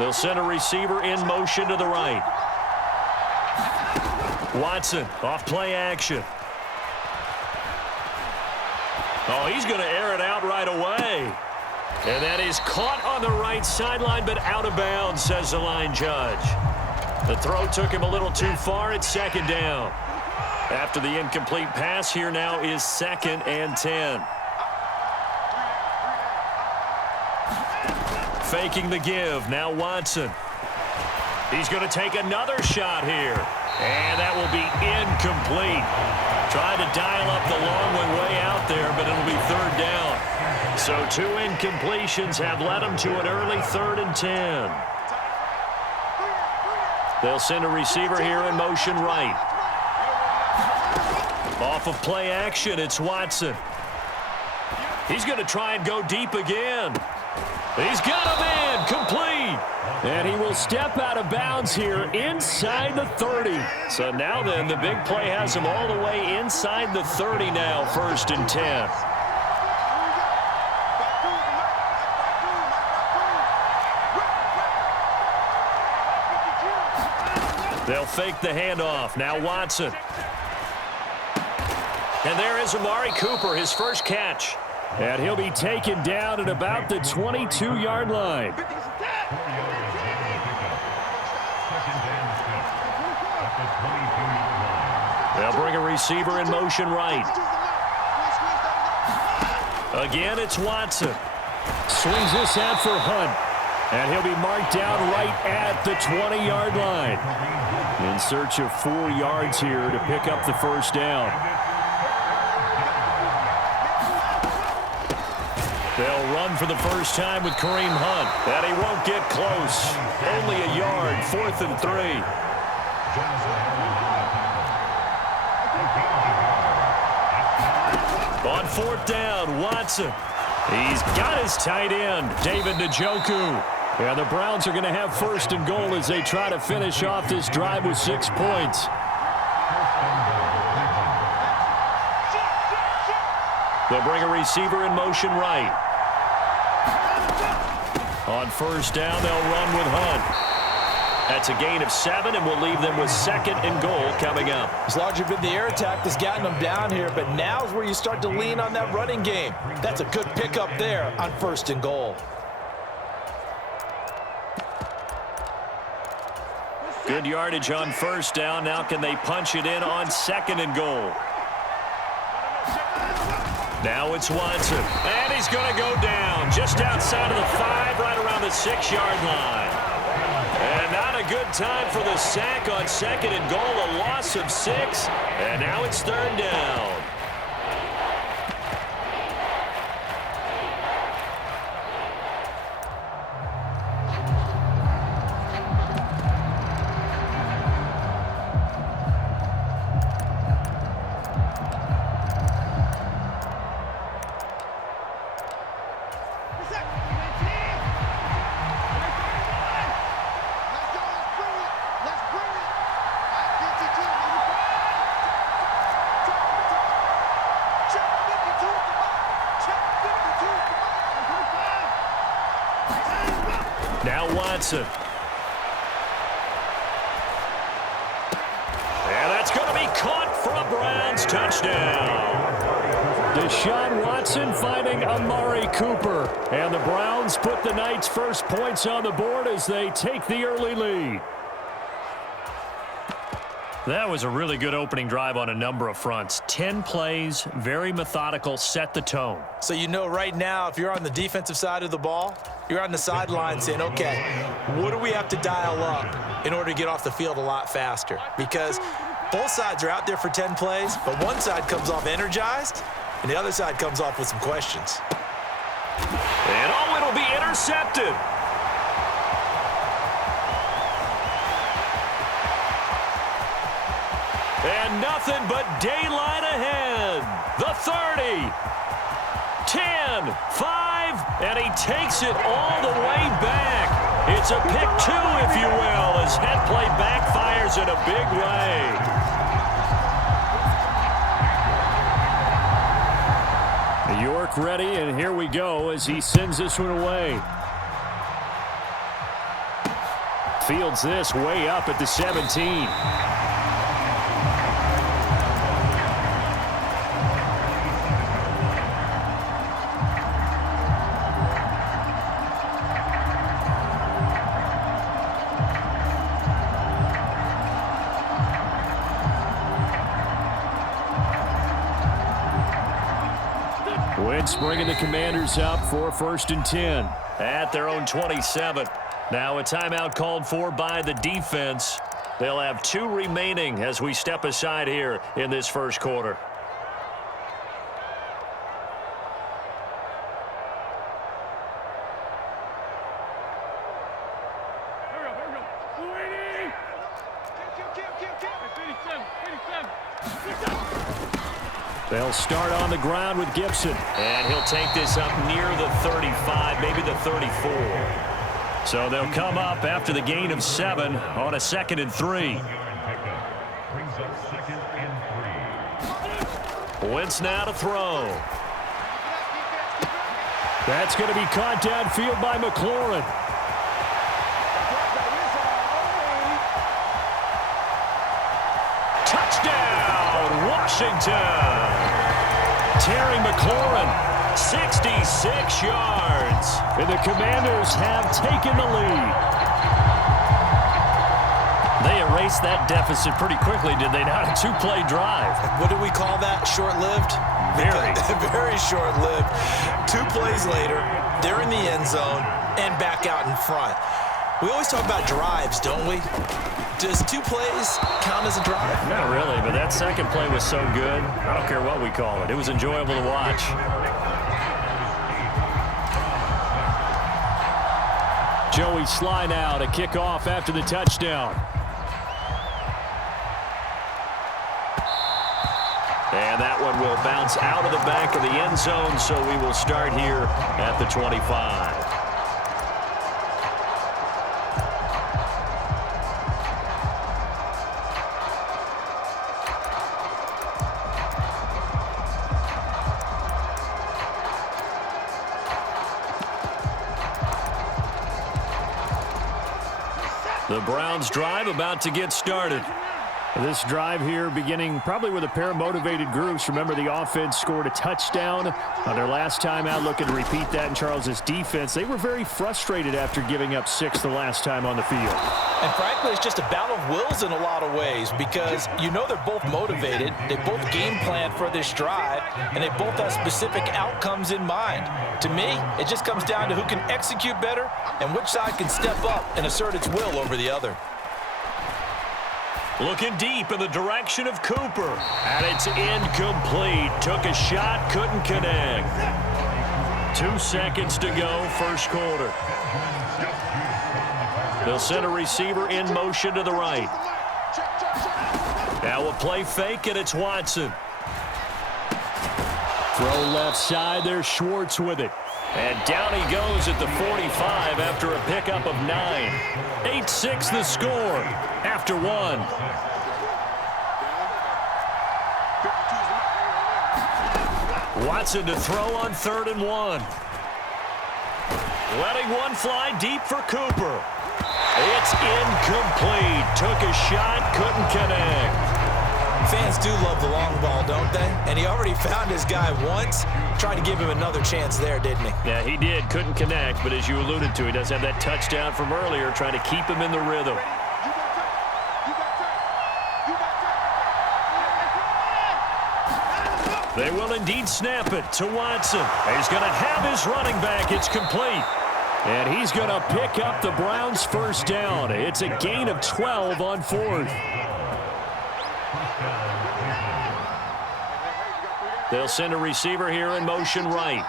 They'll send a receiver in motion to the right. Watson off play action. Oh, he's going to air it out right away. And that is caught on the right sideline, but out of bounds, says the line judge. The throw took him a little too far. It's second down. After the incomplete pass, here now is 2nd and 10. Faking the give. Now Watson. He's going to take another shot here. And that will be incomplete. Tried to dial up the long one way out there, but it'll be 3rd down. So 2 incompletions have led them to an early 3rd and 10. They'll send a receiver here in motion right. Off of play action, it's Watson. He's going to try and go deep again. He's got him in, complete. And he will step out of bounds here inside the 30. So now then, the big play has him all the way inside the 30 now, 1st and 10. They'll fake the handoff. Now Watson. And there is Amari Cooper, his first catch. And he'll be taken down at about the 22-yard line. They'll bring a receiver in motion right. Again, it's Watson. Swings this out for Hunt. And he'll be marked down right at the 20-yard line. In search of 4 yards here to pick up the first down. They'll run for the first time with Kareem Hunt. And he won't get close. Only a yard, 4th and 3. On 4th down, Watson. He's got his tight end, David Njoku. And the Browns are going to have 1st and goal as they try to finish off this drive with 6 points. They'll bring a receiver in motion right. On 1st down, they'll run with Hunt. That's a gain of 7, and we'll leave them with 2nd and goal coming up. It's largely been the air attack that's gotten them down here, but now is where you start to lean on that running game. That's a good pickup there on 1st and goal. Good yardage on 1st down. Now can they punch it in on 2nd and goal? Now it's Watson. And he's going to go down just outside of the 5, right around the 6-yard line. And not a good time for the sack on 2nd and goal. A loss of 6. And now it's 3rd down. Now Watson. And that's going to be caught for a Browns touchdown. Deshaun Watson finding Amari Cooper. And the Browns put the night's first points on the board as they take the early lead. That was a really good opening drive on a number of fronts. 10 plays, very methodical, set the tone. So you know right now, if you're on the defensive side of the ball, you're on the sideline saying, okay, what do we have to dial up in order to get off the field a lot faster? Because both sides are out there for 10 plays, but one side comes off energized, and the other side comes off with some questions. And oh, it'll be intercepted. And nothing but daylight ahead. The 30, 10, 5, and he takes it all the way back. It's a pick 2, if you will, as head play backfires in a big way. York ready, and here we go as he sends this one away. fields this way up at the 17. Wentz bringing the Commanders up for 1st and 10. At their own 27. Now a timeout called for by the defense. They'll have 2 remaining as we step aside here in this first quarter. They'll start on the ground with Gibson. And he'll take this up near the 35, maybe the 34. So they'll come up after the gain of 7 on a 2nd and 3. Wentz now to throw. That's going to be caught downfield by McLaurin. Touchdown, Washington. Terry McLaurin, 66 yards. And the Commanders have taken the lead. They erased that deficit pretty quickly, did they not? A 2-play drive. What do we call that? Short-lived? Very. Very short-lived. 2 plays later, they're in the end zone and back out in front. We always talk about drives, don't we? Does 2 plays count as a drive? Not really, but that second play was so good. I don't care what we call it. It was enjoyable to watch. Joey Sly now to kick off after the touchdown. And that one will bounce out of the back of the end zone, so we will start here at the 25. The Browns drive about to get started. This drive here beginning probably with a pair of motivated groups. Remember, the offense scored a touchdown on their last time out, looking to repeat that in Charles's defense. They were very frustrated after giving up 6 the last time on the field. And frankly, it's just a battle of wills in a lot of ways because you know they're both motivated. They both game plan for this drive, and they both have specific outcomes in mind. To me, it just comes down to who can execute better and which side can step up and assert its will over the other. Looking deep in the direction of Cooper. And it's incomplete. Took a shot, couldn't connect. 2 seconds to go, first quarter. They'll send a receiver in motion to the right. Now a play fake, and it's Watson. Throw left side, there's Schwartz with it. And down he goes at the 45 after a pickup of 9. 8-6 the score after 1. Watson to throw on 3rd and 1. Letting one fly deep for Cooper. It's incomplete. Took a shot, couldn't connect. Fans do love the long ball, don't they? And he already found his guy once. Tried to give him another chance there, didn't he? Yeah, he did. Couldn't connect, but as you alluded to, he does have that touchdown from earlier, trying to keep him in the rhythm. They will indeed snap it to Watson. He's going to have his running back. It's complete. And he's going to pick up the Browns' first down. It's a gain of 12 on 4th. They'll send a receiver here in motion right.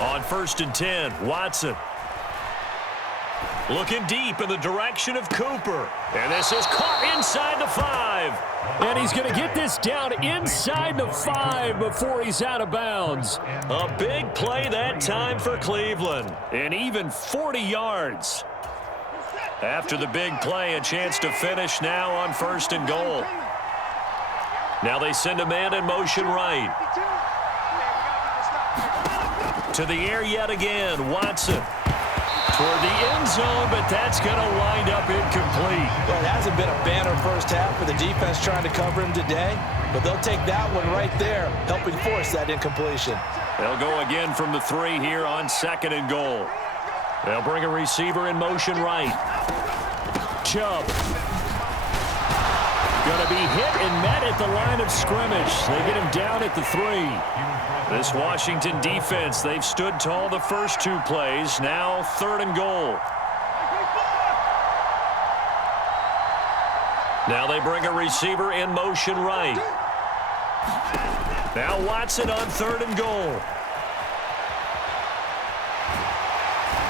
On 1st and 10, Watson. Looking deep in the direction of Cooper. And this is caught inside the 5. And he's going to get this down inside the 5 before he's out of bounds. A big play that time for Cleveland. And even 40 yards. After the big play, a chance to finish now on 1st and goal. Now they send a man in motion right. To the air yet again, Watson. Toward the end zone, but that's going to wind up incomplete. Well, it hasn't been a banner first half for the defense trying to cover him today, but they'll take that one right there, helping force that incompletion. They'll go again from the 3 here on 2nd and goal. They'll bring a receiver in motion right. Chubb. Going to be hit and met at the line of scrimmage. They get him down at the 3. This Washington defense, they've stood tall the first 2 plays. Now 3rd and goal. Now they bring a receiver in motion right. Now Watson on 3rd and goal.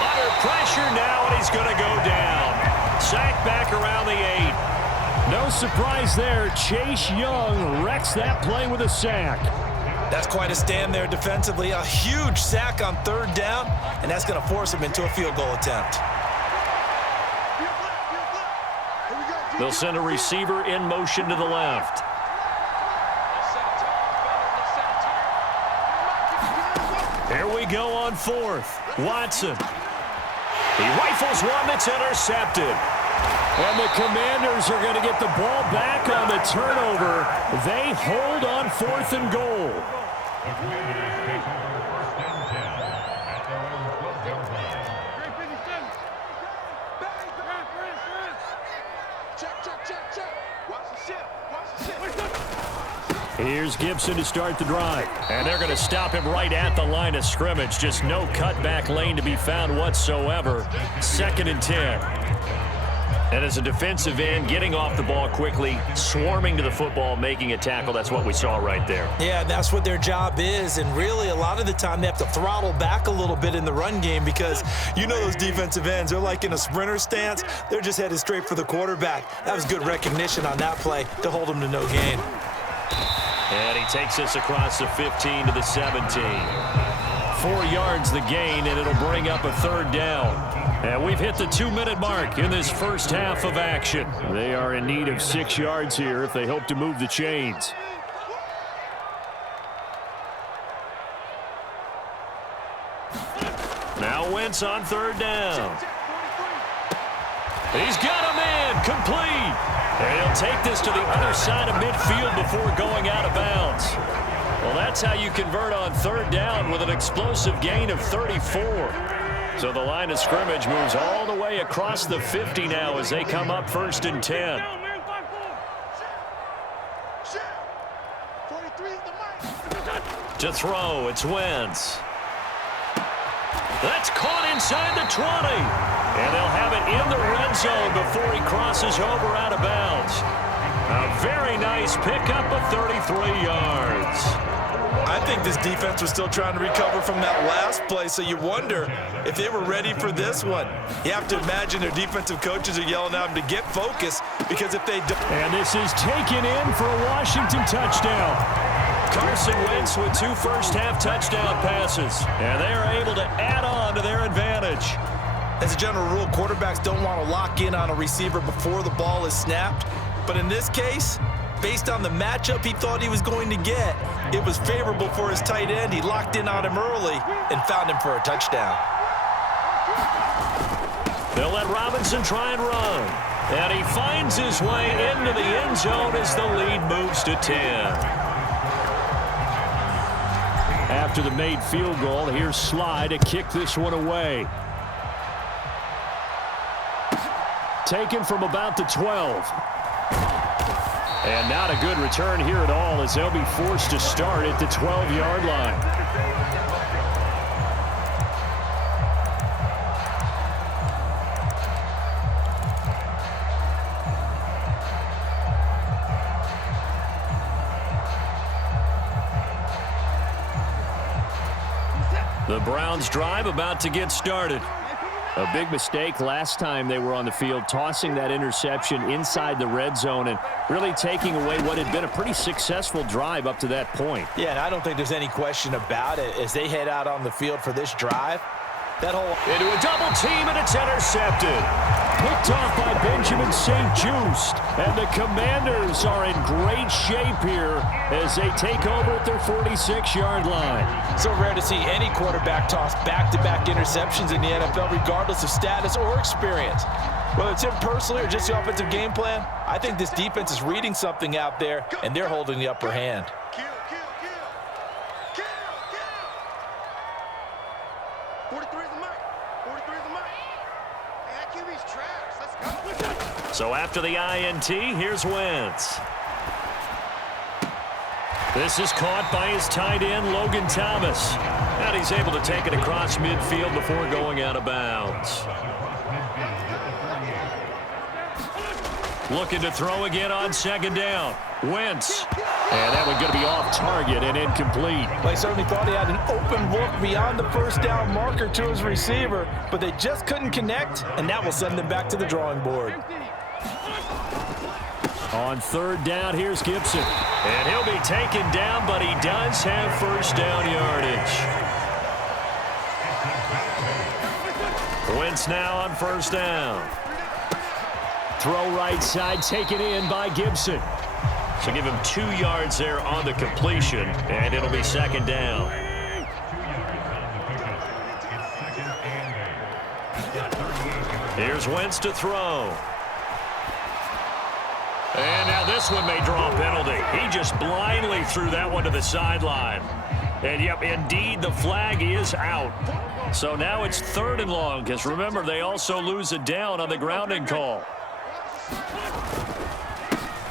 Under pressure now, and he's going to go down. Sacked back around the 8. No surprise there. Chase Young wrecks that play with a sack. That's quite a stand there defensively. A huge sack on 3rd down, and that's going to force him into a field goal attempt. They'll send a receiver in motion to the left. Here we go on 4th. Watson. He rifles one that's intercepted. And the Commanders are going to get the ball back on the turnover. They hold on 4th and goal. Here's Gibson to start the drive. And they're going to stop him right at the line of scrimmage. Just no cutback lane to be found whatsoever. 2nd and 10. And as a defensive end, getting off the ball quickly, swarming to the football, making a tackle, that's what we saw right there. Yeah, that's what their job is, and really a lot of the time they have to throttle back a little bit in the run game because you know those defensive ends, they're like in a sprinter stance. They're just headed straight for the quarterback. That was good recognition on that play to hold him to no gain. And he takes us across the 15 to the 17. 4 yards the gain, and it'll bring up a 3rd down. And we've hit the 2-minute mark in this first half of action. They are in need of 6 yards here if they hope to move the chains. Now Wentz on 3rd down. He's got a man complete. And he'll take this to the other side of midfield before going out of bounds. Well, that's how you convert on 3rd down with an explosive gain of 34. So the line of scrimmage moves all the way across the 50 now as they come up 1st and 10. To throw, it's Wentz. That's caught inside the 20. And they'll have it in the red zone before he crosses over out of bounds. A very nice pickup of 33 yards. I think this defense was still trying to recover from that last play, so you wonder if they were ready for this one. You have to imagine their defensive coaches are yelling at them to get focused because if they don't... And this is taken in for a Washington touchdown. Carson Wentz with 2 first-half touchdown passes, and they are able to add on to their advantage. As a general rule, quarterbacks don't want to lock in on a receiver before the ball is snapped, but in this case, based on the matchup he thought he was going to get, it was favorable for his tight end. He locked in on him early and found him for a touchdown. They'll let Robinson try and run. And he finds his way into the end zone as the lead moves to 10. After the made field goal, here's Sly to kick this one away. Taken from about the 12. And not a good return here at all as they'll be forced to start at the 12-yard line. The Browns drive about to get started. A big mistake last time they were on the field, tossing that interception inside the red zone and really taking away what had been a pretty successful drive up to that point. Yeah, and I don't think there's any question about it. As they head out on the field for this drive, That whole into a double team, and it's intercepted. Picked off by Benjamin St-Juste. And the Commanders are in great shape here as they take over at their 46-yard line. So rare to see any quarterback toss back-to-back interceptions in the NFL, regardless of status or experience. Whether it's him personally or just the offensive game plan, I think this defense is reading something out there, and they're holding the upper hand. So after the INT, here's Wentz. This is caught by his tight end, Logan Thomas. And he's able to take it across midfield before going out of bounds. Looking to throw again on second down. Wentz. And that one's going to be off target and incomplete. They certainly thought he had an open look beyond the first down marker to his receiver, but they just couldn't connect, and that will send them back to the drawing board. On third down, here's Gibson. And he'll be taken down, but he does have first down yardage. Wentz now on first down. Throw right side, taken in by Gibson. So give him 2 yards there on the completion, and it'll be second down. Here's Wentz to throw. And now this one may draw a penalty. He just blindly threw that one to the sideline. And, yep, indeed, the flag is out. So now it's 3rd and long, because remember, they also lose it down on the grounding call.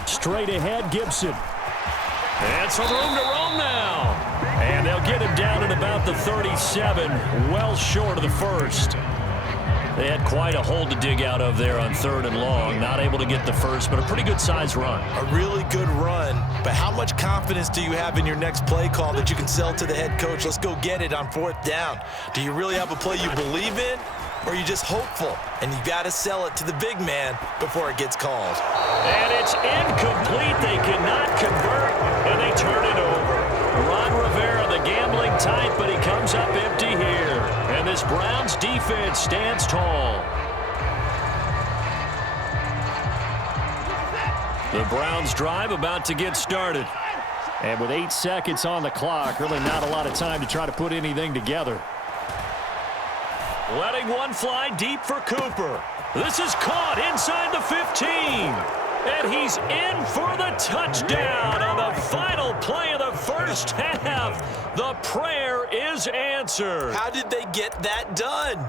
Straight ahead, Gibson. And some room to roam now. And they'll get him down at about the 37, well short of the first. They had quite a hole to dig out of there on 3rd and long. Not able to get the first, but a pretty good-sized run. A really good run, but how much confidence do you have in your next play call that you can sell to the head coach? Let's go get it on 4th down. Do you really have a play you believe in, or are you just hopeful? And you got to sell it to the big man before it gets called. And it's incomplete. They cannot convert, and they turn it over. Ron Rivera, the gambling type, but he comes up empty here. And this Browns defense stands tall. The Browns drive about to get started. And with 8 seconds on the clock, really not a lot of time to try to put anything together. Letting one fly deep for Cooper. This is caught inside the 15. And he's in for the touchdown on the final play of the first half. The prayer is answered. How did they get that done?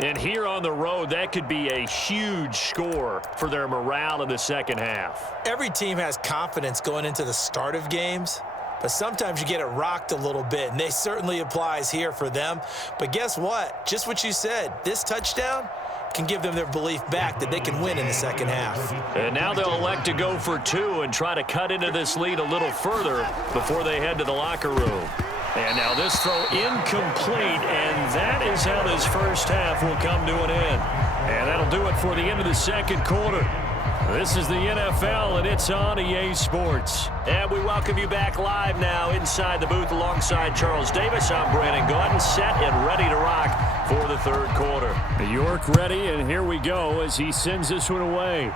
And here on the road, that could be a huge score for their morale in the second half. Every team has confidence going into the start of games, but sometimes you get it rocked a little bit, and they certainly applies here for them. But guess what? Just what you said, this touchdown can give them their belief back that they can win in the second half. And now they'll elect to go for 2 and try to cut into this lead a little further before they head to the locker room. And now this throw incomplete, and that is how this first half will come to an end. And that'll do it for the end of the second quarter. This is the NFL, and it's on EA Sports. And we welcome you back live now inside the booth alongside Charles Davis. I'm Brandon Gaudin, set and ready to rock for the third quarter. York ready, and here we go as he sends this one away.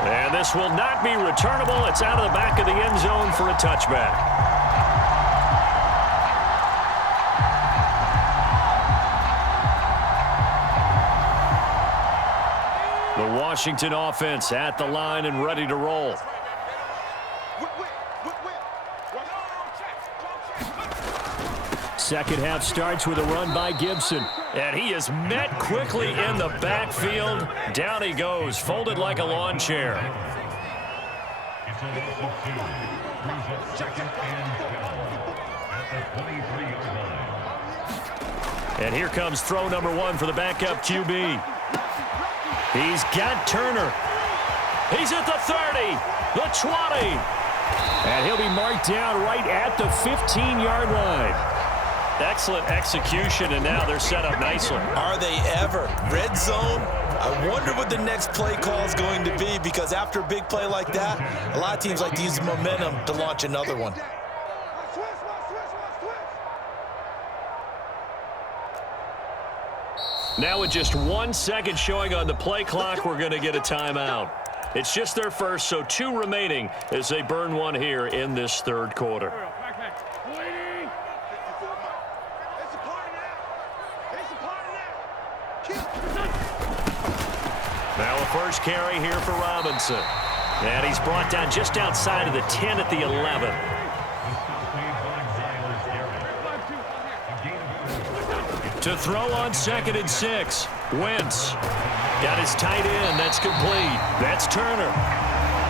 And this will not be returnable. It's out of the back of the end zone for a touchback. The Washington offense at the line and ready to roll. Second half starts with a run by Gibson. And he is met quickly in the backfield. Down he goes, folded like a lawn chair. And here comes throw number 1 for the backup QB. He's got Turner. He's at the 30, the 20. And he'll be marked down right at the 15-yard line. Excellent execution, and now they're set up nicely. Are they ever? Red zone? I wonder what the next play call is going to be, because after a big play like that, a lot of teams like to use momentum to launch another one. Now with just 1 second showing on the play clock, we're going to get a timeout. It's just their first, so 2 remaining as they burn one here in this third quarter. Now a first carry here for Robinson. And he's brought down just outside of the 10 at the 11. To throw on 2nd and 6. Wentz got his tight end. That's complete. That's Turner.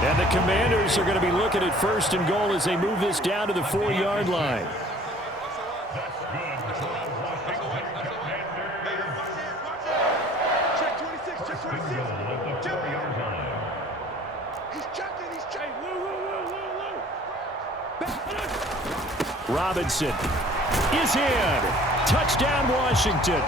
And the Commanders are going to be looking at 1st and goal as they move this down to the 4-yard line. Robinson is in. Touchdown, Washington.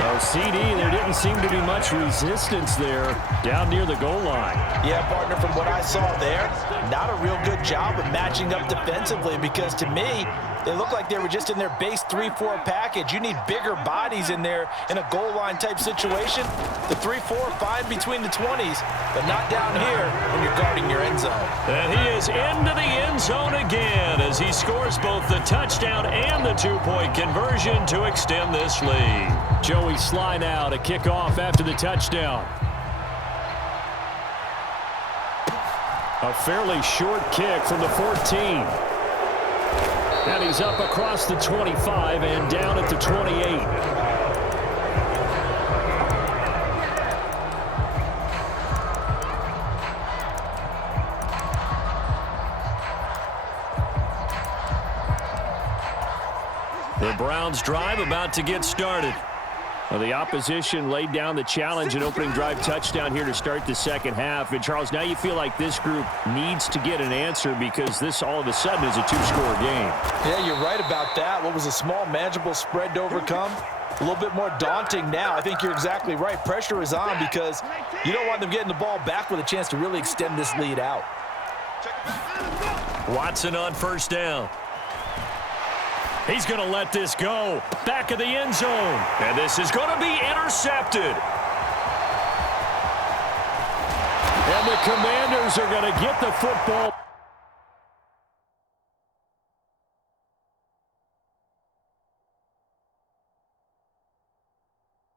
Oh, CD, there didn't seem to be much resistance there down near the goal line. Yeah, partner, from what I saw there, not a real good job of matching up defensively because to me, they look like they were just in their base 3-4 package. You need bigger bodies in there in a goal line type situation. The 3-4, fine between the 20s, but not down here when you're guarding your end zone. And he is into the end zone again as he scores both the touchdown and the 2-point conversion to extend this lead. Joey Sly now to kick off after the touchdown. A fairly short kick from the 14. And he's up across the 25 and down at the 28. The Browns drive about to get started. Well, the opposition laid down the challenge and opening drive touchdown here to start the second half. And, Charles, now you feel like this group needs to get an answer because this all of a sudden is a 2-score game. Yeah, you're right about that. What was a small, manageable spread to overcome? A little bit more daunting now. I think you're exactly right. Pressure is on because you don't want them getting the ball back with a chance to really extend this lead out. Watson on 1st down. He's going to let this go. Back of the end zone. And this is going to be intercepted. And the Commanders are going to get the football.